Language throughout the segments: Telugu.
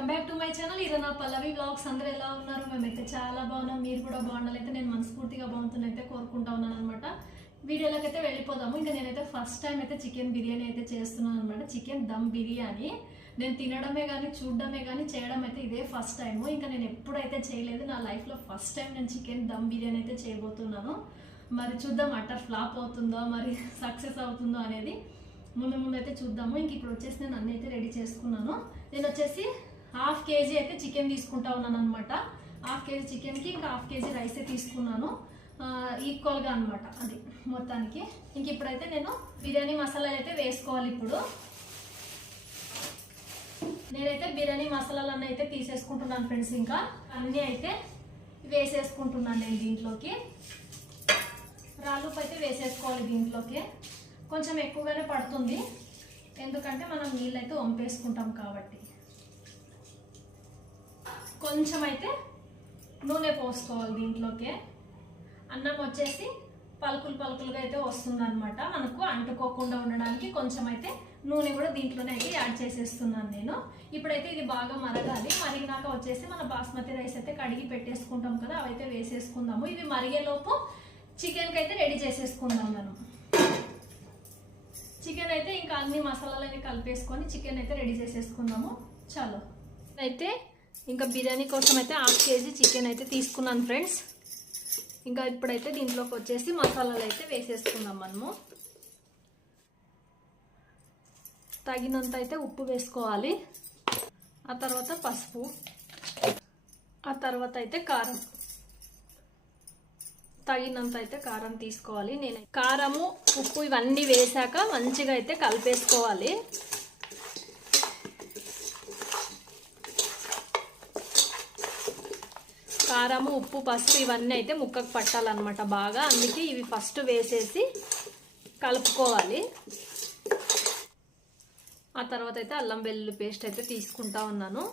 Welcome back to my channel. ఇది నా పల్లవి వ్లాగ్స్. అందరూ ఎలా ఉన్నారు? మేమైతే చాలా బాగున్నాం. మీరు కూడా బాగుండాలైతే నేను మనస్ఫూర్తిగా బాగుంటుందైతే కోరుకుంటా ఉన్నాను అనమాట. వీడియోలోకి అయితే వెళ్ళిపోదాము. ఇంకా నేనైతే ఫస్ట్ టైం అయితే చికెన్ బిర్యానీ అయితే చేస్తున్నాను అనమాట. చికెన్ దమ్ బిర్యానీ నేను తినడమే కానీ చూడడమే కానీ చేయడం అయితే ఇదే ఫస్ట్ టైము. ఇంకా నేను ఎప్పుడైతే చేయలేదు, నా లైఫ్లో ఫస్ట్ టైం నేను చికెన్ దమ్ బిర్యానీ అయితే చేయబోతున్నాను. మరి చూద్దాం అట్టర్ ఫ్లాప్ అవుతుందో మరి సక్సెస్ అవుతుందో అనేది ముందు అయితే చూద్దాము. ఇంక ఇప్పుడు వచ్చేసి నేను అన్నీ అయితే రెడీ చేసుకున్నాను. నేను వచ్చేసి 1/2 kg అయితే చికెన్ తీసుకుంటా ఉన్నాను అనమాట. 1/2 kg చికెన్కి ఇంకా 1/2 kg రైస్ తీసుకున్నాను, ఈక్వల్గా అనమాట. అది మొత్తానికి ఇంక ఇప్పుడైతే నేను బిర్యానీ మసాలాలు అయితే వేసుకోవాలి. ఇప్పుడు నేనైతే బిర్యానీ మసాలాలన్నీ అయితే తీసేసుకుంటున్నాను ఫ్రెండ్స్. ఇంకా అన్నీ అయితే వేసేసుకుంటున్నాను నేను దీంట్లోకి. రాళ్ళుప్పు అయితే వేసేసుకోవాలి దీంట్లోకి. కొంచెం ఎక్కువగానే పడుతుంది, ఎందుకంటే మనం నీళ్ళైతే వంపేసుకుంటాం కాబట్టి. కొంచెం అయితే నూనె పోసుకోవాలి దీంట్లోకి. అన్నం వచ్చేసి పలుకులుగా అయితే వస్తుంది అనమాట. మనకు అంటుకోకుండా ఉండడానికి కొంచెం అయితే నూనె కూడా దీంట్లోనే అయితే యాడ్ చేసేస్తున్నాను నేను. ఇప్పుడైతే ఇది బాగా మరగాలి. మరిగినాక వచ్చేసి మన బాస్మతి రైస్ అయితే కడిగి పెట్టేసుకుంటాం కదా, అవైతే వేసేసుకుందాము. ఇవి మరిగేలోపు చికెన్కి అయితే రెడీ చేసేసుకుందాం మనం. చికెన్ అయితే ఇంకా అన్ని మసాలాలని కలిపేసుకొని చికెన్ అయితే రెడీ చేసేసుకుందాము. చాలు అయితే ఇంకా బిర్యానీ కోసం అయితే 1/2 kg చికెన్ అయితే తీసుకున్నాను ఫ్రెండ్స్. ఇంకా ఇప్పుడైతే దీంట్లోకి వచ్చేసి మసాలాలు అయితే వేసేసుకుందాం మనము. తగినంత అయితే ఉప్పు వేసుకోవాలి, ఆ తర్వాత పసుపు, ఆ తర్వాత అయితే కారం. తగినంత అయితే కారం తీసుకోవాలి. నేను కారము ఉప్పు ఇవన్నీ వేసాక మంచిగా అయితే కలిపేసుకోవాలి. కారము ఉప్పు పసుపు ఇవన్నీ అయితే ముక్కకు పట్టాలన్నమాట బాగా. అందుకే ఇవి ఫస్ట్ వేసేసి కలుపుకోవాలి. ఆ తర్వాత అయితే అల్లం వెల్లుల్లి పేస్ట్ అయితే తీసుకుంటా ఉన్నాను.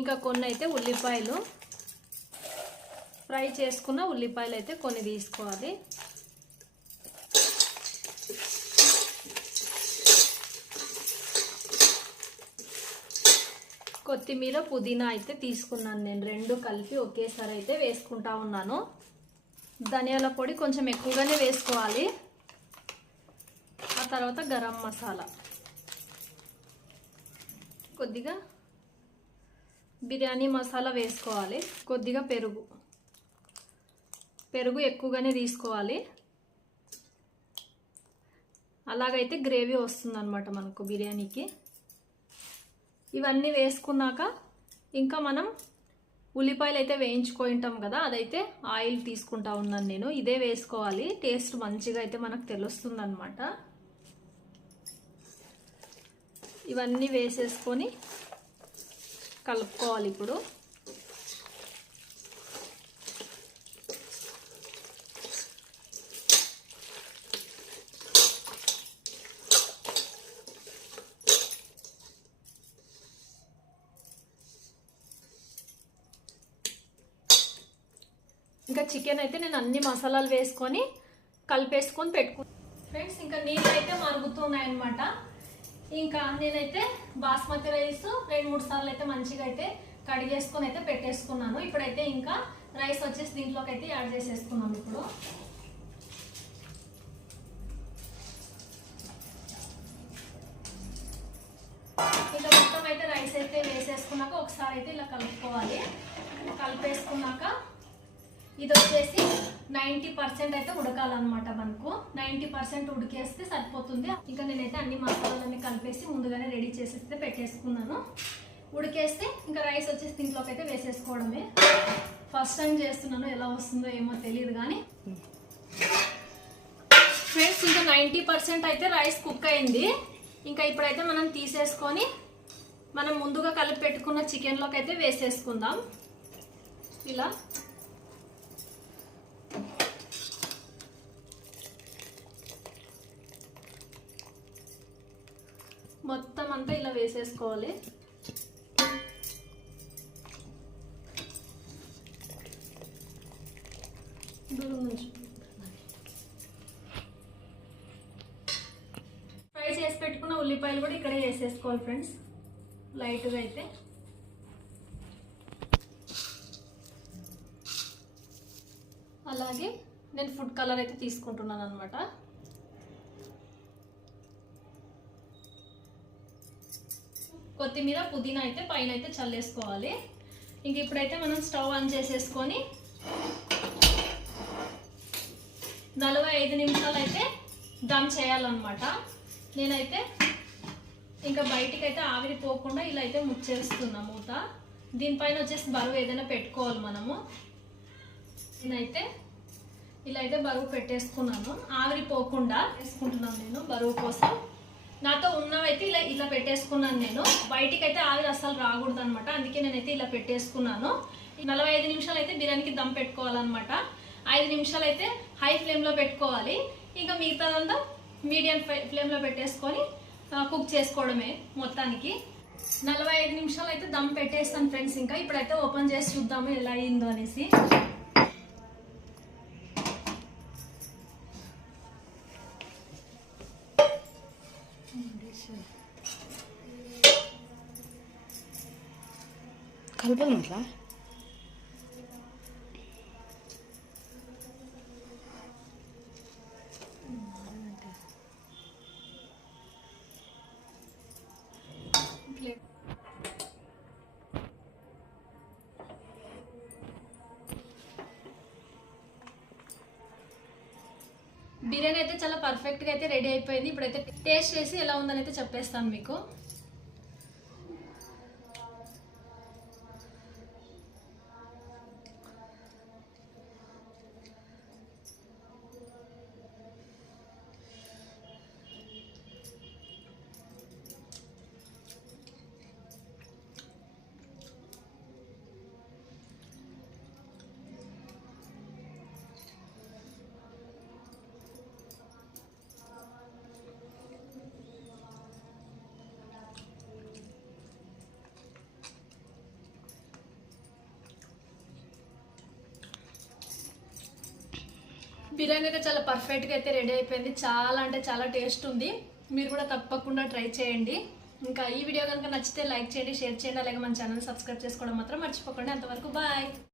ఇంకా కొన్ని అయితే ఉల్లిపాయలు, ఫ్రై చేసుకున్న ఉల్లిపాయలు అయితే కొన్ని తీసుకోవాలి. కొత్తిమీర పుదీనా అయితే తీసుకున్నాను నేను. రెండు కలిపి ఒకేసారి అయితే వేసుకుంటా ఉన్నాను. ధనియాల పొడి కొంచెం ఎక్కువగానే వేసుకోవాలి. ఆ తర్వాత గరం మసాలా, కొద్దిగా బిర్యానీ మసాలా వేసుకోవాలి. కొద్దిగా పెరుగు ఎక్కువగానే తీసుకోవాలి. అలాగైతే గ్రేవీ వస్తుంది అనమాట మనకు బిర్యానీకి. ఇవన్నీ వేసుకున్నాక ఇంకా మనం ఉల్లిపాయలు అయితే వేయించుకుంటాం కదా, అదైతే ఆయిల్ తీసుకుంటా ఉన్నాను నేను. ఇదే వేసుకోవాలి, టేస్ట్ మంచిగా అయితే మనకు తెలుస్తుంది అనమాట. ఇవన్నీ వేసేసుకొని కలుపుకోవాలి. ఇప్పుడు ఇంకా చికెన్ అయితే నేను అన్ని మసాలాలు వేసుకొని కలిపేసుకొని పెట్టుకున్నాను ఫ్రెండ్స్. ఇంకా నీళ్ళు అయితే మరుగుతున్నాయి అనమాట. ఇంకా నేనైతే బాస్మతి రైస్ 2-3 సార్లు అయితే మంచిగా అయితే కడిగేసుకొని అయితే పెట్టేసుకున్నాను. ఇప్పుడైతే ఇంకా రైస్ వచ్చేసి దీంట్లోకి అయితే యాడ్ చేసేసుకున్నాం. ఇప్పుడు ఇంకా మొత్తం అయితే రైస్ అయితే వేసేసుకున్నాక ఒకసారి అయితే ఇలా కలుపుకోవాలి. కలిపేసుకున్నాక ఇది వచ్చేసి 90% అయితే ఉడకాలన్నమాట. మనకు 90% ఉడికేస్తే సరిపోతుంది. ఇంకా నేనైతే అన్ని మసాలాలన్నీ కలిపేసి ముందుగానే రెడీ చేసేస్తే పెట్టేసుకున్నాను. ఉడికేస్తే ఇంకా రైస్ వచ్చేసి దీంట్లోకి అయితే వేసేసుకోవడమే. ఫస్ట్ టైం చేస్తున్నాను, ఎలా వస్తుందో ఏమో తెలియదు కానీ ఫ్రెండ్స్. ఇంకా 90% అయితే రైస్ కుక్ అయింది. ఇంకా ఇప్పుడైతే మనం తీసేసుకొని మనం ముందుగా కలిపి పెట్టుకున్న చికెన్లోకి అయితే వేసేసుకుందాం. ఇలా మొత్తం అంతా ఇలా వేసేసుకోవాలి. దూరం నుంచి ఫ్రై చేసి పెట్టుకున్న ఉల్లిపాయలు కూడా ఇక్కడే వేసేసుకోవాలి ఫ్రెండ్స్, లైట్గా అయితే. అలాగే నేను ఫుడ్ కలర్ అయితే తీసుకుంటున్నాను అనమాట. కొత్తిమీర పుదీనా అయితే పైన అయితే చల్లేసుకోవాలి. ఇంక ఇప్పుడైతే మనం స్టవ్ ఆన్ చేసేసుకొని 45 నిమిషాలు అయితే దమ్ చేయాలన్నమాట. నేనైతే ఇంకా బయటికి అయితే ఆవిరి పోకుండా ఇలా అయితే ముచ్చేస్తున్నా మూత. దీనిపైన వచ్చేసి బరువు ఏదైనా పెట్టుకోవాలి మనము. నేనైతే ఇలా అయితే బరువు పెట్టేసుకున్నాను, ఆవిరి పోకుండా వేసుకుంటున్నాను నేను బరువు కోసం. నాతో ఉన్నవైతే ఇలా పెట్టేసుకున్నాను నేను. బయటికి అయితే ఆవిరి అస్సలు రాకూడదు అనమాట, అందుకే నేనైతే ఇలా పెట్టేసుకున్నాను. 45 నిమిషాలు అయితే బిర్యానీకి దమ్ పెట్టుకోవాలన్నమాట. 5 నిమిషాలు అయితే హై ఫ్లేమ్లో పెట్టుకోవాలి. ఇంకా మిగతాదంతా మీడియం ఫ్లేమ్లో పెట్టేసుకొని కుక్ చేసుకోవడమే మొత్తానికి. 45 నిమిషాలు అయితే దమ్ పెట్టేస్తాను ఫ్రెండ్స్. ఇంకా ఇప్పుడైతే ఓపెన్ చేసి చూద్దాము ఎలా అయిందో అనేసి. కలపదు అట్లా బిర్యానీ అయితే చాలా పర్ఫెక్ట్గా అయితే రెడీ అయిపోయింది. ఇప్పుడైతే టేస్ట్ చేసి ఎలా ఉందని అయితే చెప్పేస్తాను మీకు. బిర్యానీ అయితే చాలా పర్ఫెక్ట్గా అయితే రెడీ అయిపోయింది. చాలా అంటే చాలా టేస్ట్ ఉంది. మీరు కూడా తప్పకుండా ట్రై చేయండి. ఇంకా ఈ వీడియో కనుక నచ్చితే లైక్ చేయండి, షేర్ చేయండి, అలాగే మన ఛానల్ సబ్స్క్రైబ్ చేసుకోవడం మాత్రం మర్చిపోకండి. అంతవరకు బాయ్.